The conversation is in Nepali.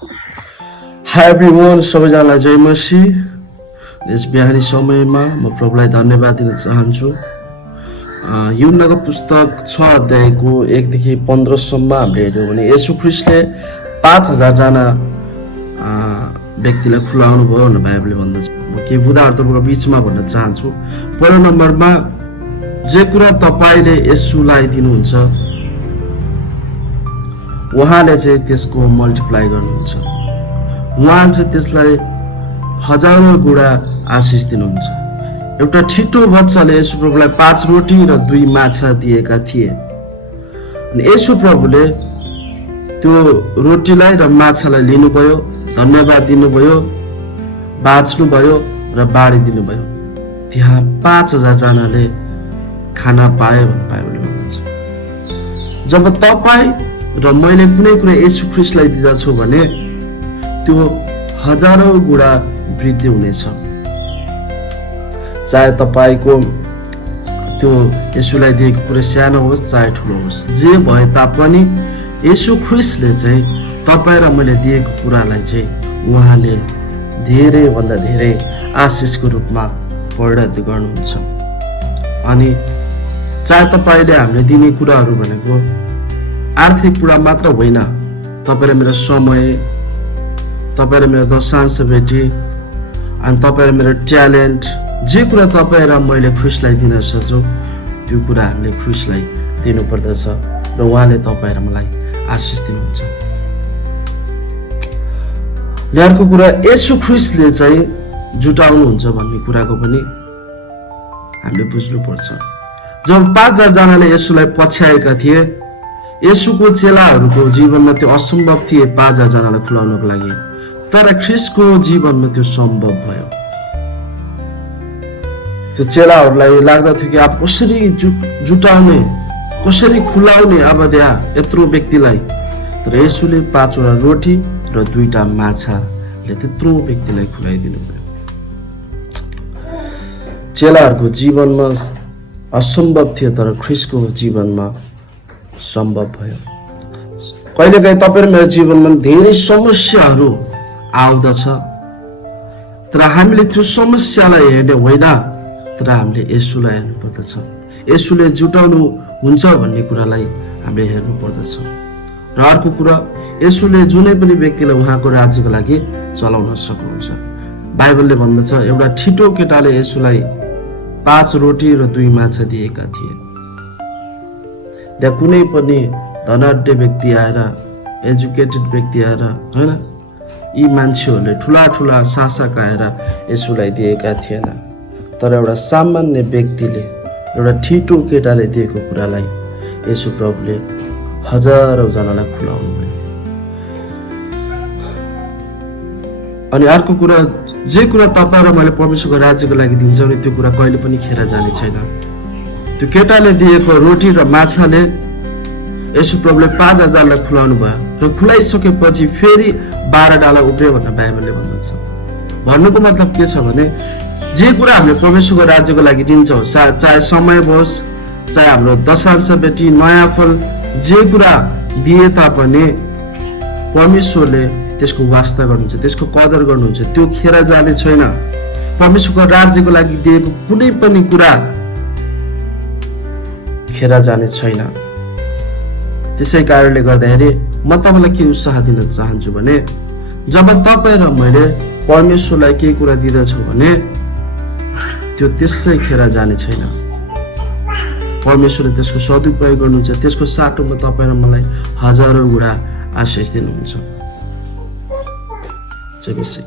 हाई एभ्रिवान, सबैजनालाई जय मसी। यस बिहानी समयमा म प्रभुलाई धन्यवाद दिन चाहन्छु। युहन्नाको पुस्तक 6 अध्यायको 1 देखि 15 सम्म हामीले हेर्यौँ भने येशू ख्रीष्टले 5000 जना व्यक्तिलाई खुलाउनु भयो भनेर बाइबलले भन्दछ। म केही उदाहरणको बिचमा भन्न चाहन्छु। पहिलो नम्बरमा जे कुरा तपाईले येशूलाई दिनुहुन्छ उहाँले चाहिँ त्यसको मल्टिप्लाई गर्नुहुन्छ। उहाँ चाहिँ त्यसलाई हजारौं गुणा आशिष दिनुहुन्छ। एउटा छिटो बच्चाले येशू प्रभुलाई 5 रोटी र 2 माछा दिएका थिए। अनि येशू प्रभुले त्यो रोटीलाई र माछालाई लिनुभयो, धन्यवाद दिनुभयो, बाँच्नुभयो र बाँडिदिनु भयो। त्यहाँ 5000 जनाले खाना पाए भन्ने बाइबलले भन्छ। जब तपाई र मैले कुनै कुरा येशू ख्रीष्टलाई दिँदछु भने त्यो हजारौं गुणा वृद्धि हुनेछ। चाहे तपाईको त्यो येशूलाई दिएको कुरा सानो होस् चाहे ठुलो होस्, जे भए तापनि येशू ख्रीष्टले चाहिँ तपाई र मैले दिएको कुरालाई चाहिँ उहाँले धेरै भन्दा धेरै आशिषको रूपमा परिणत गर्नुहुन्छ। अनि चाहे तपाईले हामीले दिने कुराहरू भनेको आर्थिक कुरा मात्र होइन, तपाईँ र मेरो समय, तपाईँ र मेरो दशांश भेटी, अनि तपाईँ र मेरो ट्यालेन्ट, जे कुरा तपाईँ र मैले ख्रीष्टलाई दिन सक्छौँ त्यो कुरा हामीले ख्रीष्टलाई दिनुपर्दछ र उहाँले तपाईँ र मलाई आशिष दिनुहुन्छ। अर्को कुरा, येशू ख्रीष्टले चाहिँ जुटाउनुहुन्छ भन्ने कुराको पनि हामीले बुझ्नुपर्छ। जब 5000 जनाले येशूलाई पछ्याएका थिए, येशूको चेलाहरूको जीवनमा त्यो असम्भव थिए 5000 जनालाई खुलाउनको लागि, तर ख्रीष्टको जीवनमा त्यो सम्भव भयो। त्यो चेलाहरूलाई लाग्दा थियो कि अब कसरी जुटाउने, कसरी खुलाउने अब त्यहाँ यत्रो व्यक्तिलाई, तर येशूले 5 वटा रोटी र 2टा माछाले त्यत्रो व्यक्तिलाई खुलाइदिनु भयो। चेलाहरूको जीवनमा असम्भव थियो तर ख्रीष्टको जीवनमा सम्भव भयो। कहिलेकाहीँ तपाईँ र मेरो जीवनमा धेरै समस्याहरू आउँदछ, तर हामीले त्यो समस्यालाई हेर्ने होइन, तर हामीले येशूलाई हेर्नु पर्दछ। येशूले जुटाउनु हुन्छ भन्ने कुरालाई हामीले हेर्नु पर्दछ। र अर्को कुरा, येशूले जुनै पनि व्यक्तिलाई उहाँको राज्यको लागि चलाउन सक्नुहुन्छ। बाइबलले भन्दछ एउटा ठिटो केटाले येशूलाई 5 रोटी र 2 माछा दिएका थिए। त्यहाँ कुनै पनि धनाढ्य व्यक्ति आएर, एजुकेटेड व्यक्ति आएर, होइन, यी मान्छेहरूले ठुला ठुला शासक आएर येशूलाई दिएका थिएन, तर एउटा सामान्य व्यक्तिले, एउटा ठिटो केटाले दिएको कुरालाई येशू प्रभुले हजारौं जनालाई खुलाउनु भयो। अनि अर्को कुरा, जे कुरा तपाईँ र मैले परमेश्वरको राज्यको लागि दिन्छौँ नि त्यो कुरा कहिले पनि खेर जाने छैन। त्यो केटाले दिएको रोटी र माछाले येशू प्रभुले 5000 जनालाई खुलाउनु भयो र खुलाइसकेपछि फेरि 12 डाला उब्रियो भनेर बाइबलले भन्दछ। भन्नुको मतलब के छ भने जे कुरा हामीले परमेश्वरको राज्यको लागि दिन्छौँ, चाहे समय होस्, चाहे हाम्रो दशांश बेटी, नयाँ फल, जे कुरा दिए तापनि परमेश्वरले त्यसको वास्ता गर्नुहुन्छ, त्यसको कदर गर्नुहुन्छ, त्यो खेर जाने छैन। परमेश्वरको राज्यको लागि दिएको कुनै पनि कुरा खेर जाने छैन। त्यसै कारणले गर्दाखेरि म तपाईलाई के उत्साह दिन चाहन्छु भने जब तपाईँ र मैले परमेश्वरलाई केही कुरा दिँदछु भने त्यो त्यसै खेर जाने छैन। परमेश्वरले त्यसको सदुपयोग गर्नुहुन्छ, त्यसको साटोमा तपाईँ र मलाई हजारौं गुणा आशिष दिनुहुन्छ। जय मसीह।